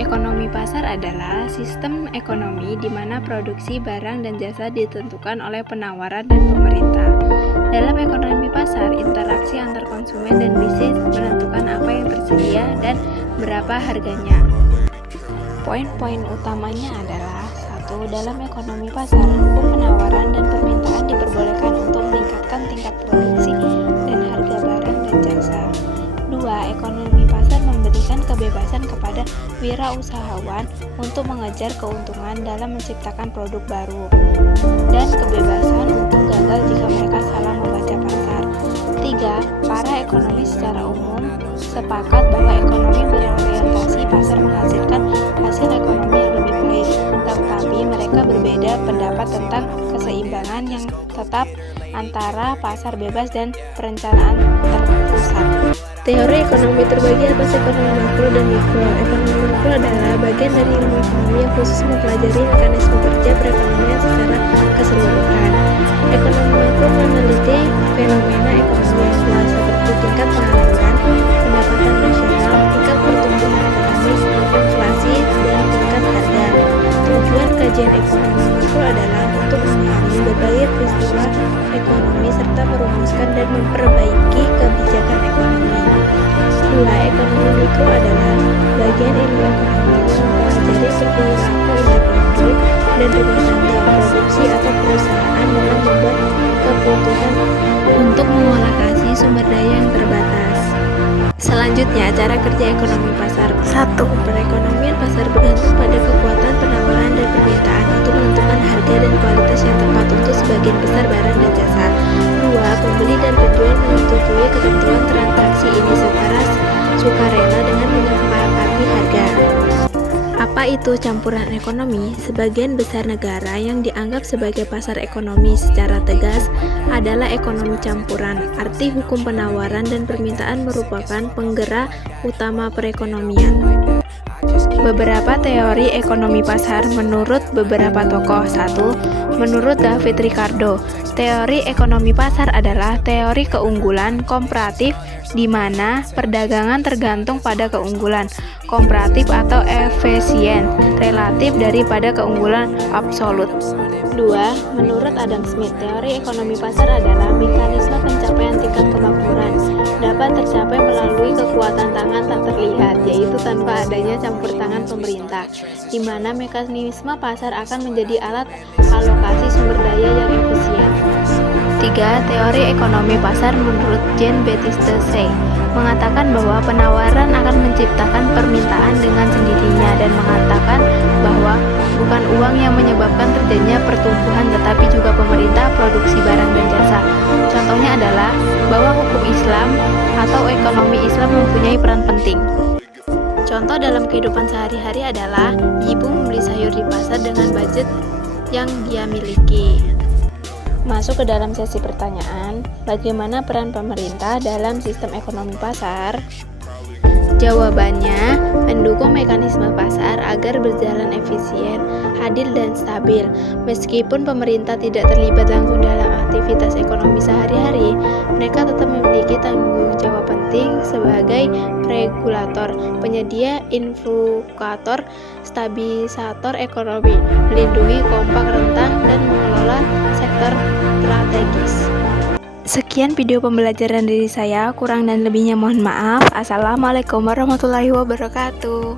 Ekonomi pasar adalah sistem ekonomi di mana produksi barang dan jasa ditentukan oleh penawaran dan pemerintah. Dalam ekonomi pasar, interaksi antar konsumen dan bisnis menentukan apa yang tersedia dan berapa harganya. Poin-poin utamanya adalah: 1. Dalam ekonomi pasar, hukum penawaran dan permintaan diperbolehkan untuk meningkatkan tingkat produksi dan harga barang dan jasa. 2. Ekonomi pasar memberikan kebebasan kepada wirausahawan untuk mengejar keuntungan dalam menciptakan produk baru, dan kebebasan untuk gagal jika mereka salah membaca pasar. 3. Para ekonomis secara umum sepakat bahwa ekonomi berorientasi pasar menghasilkan hasil ekonomi yang lebih baik, tetapi mereka berbeda pendapat tentang keseimbangan yang tetap antara pasar bebas dan perencanaan terpusat. Teori ekonomi terbagi atas ekonomi makro dan mikro. Ekonomi makro adalah bagian dari ilmu ekonomi yang khusus mempelajari mekanisme kerja perekonomian secara keseluruhan. Ekonomi makro meneliti fenomena ekonomi yang luas seperti tingkat pengangguran, pendapatan nasional, tingkat pertumbuhan ekonomi, inflasi, dan tingkat harga. Tujuan kajian ekonomi makro adalah untuk memahami berbagai peristiwa ekonomi serta merumuskan dan memperbaiki kebijakan ekonomi. 2. Ekonomi mikro adalah bagian ilmu ekonomi yang mempelajari perilaku individu dan rumah tangga, produksi atau perusahaan dalam membuat keputusan untuk mengalokasi sumber daya yang terbatas. Selanjutnya, cara kerja ekonomi pasar. 1. Perekonomian pasar bergantung pada kekuatan penawaran dan permintaan untuk menentukan harga dan kualitas yang tepat untuk sebagian besar barang dan jasa. 2. Pembeli dan penjual menyetujui ketentuan transaksi ini secara sukarela dengan menyepakati harga. Apa itu campuran ekonomi? Sebagian besar negara yang dianggap sebagai pasar ekonomi secara tegas adalah ekonomi campuran. Arti hukum penawaran dan permintaan merupakan penggerak utama perekonomian. Beberapa teori ekonomi pasar menurut beberapa tokoh. 1. Menurut David Ricardo, teori ekonomi pasar adalah teori keunggulan komparatif di mana perdagangan tergantung pada keunggulan komparatif atau efisien relatif daripada keunggulan absolut. 2. Menurut Adam Smith, teori ekonomi pasar adalah mekanisme pencapaian tingkat kemakmuran dapat tercapai melalui kekuatan tangan tak terlihat, yaitu tanpa adanya campur tangan pemerintah, di mana mekanisme pasar akan menjadi alat alokasi sumber daya yang efisien. 3. Teori ekonomi pasar menurut Jean-Baptiste Say mengatakan bahwa penawaran akan menciptakan permintaan dengan sendirinya dan mengatakan bahwa bukan uang yang menyebabkan terjadinya pertumbuhan tetapi juga pemerintah, produksi barang dan jasa. Contohnya adalah bahwa hukum Islam atau ekonomi Islam mempunyai peran penting. Contoh dalam kehidupan sehari-hari adalah ibu membeli sayur di pasar dengan budget yang dia miliki. Masuk ke dalam sesi pertanyaan, bagaimana peran pemerintah dalam sistem ekonomi pasar? Jawabannya, mendukung mekanisme pasar agar berjalan efisien, adil, dan stabil. Meskipun pemerintah tidak terlibat langsung dalam aktivitas ekonomi sehari-hari, mereka tetap memiliki tanggung jawab penting sebagai regulator, penyedia indikator, stabilisator ekonomi, melindungi kelompok rentan, dan mengelola sektor strategis. Sekian video pembelajaran dari saya, kurang dan lebihnya mohon maaf. Assalamualaikum warahmatullahi wabarakatuh.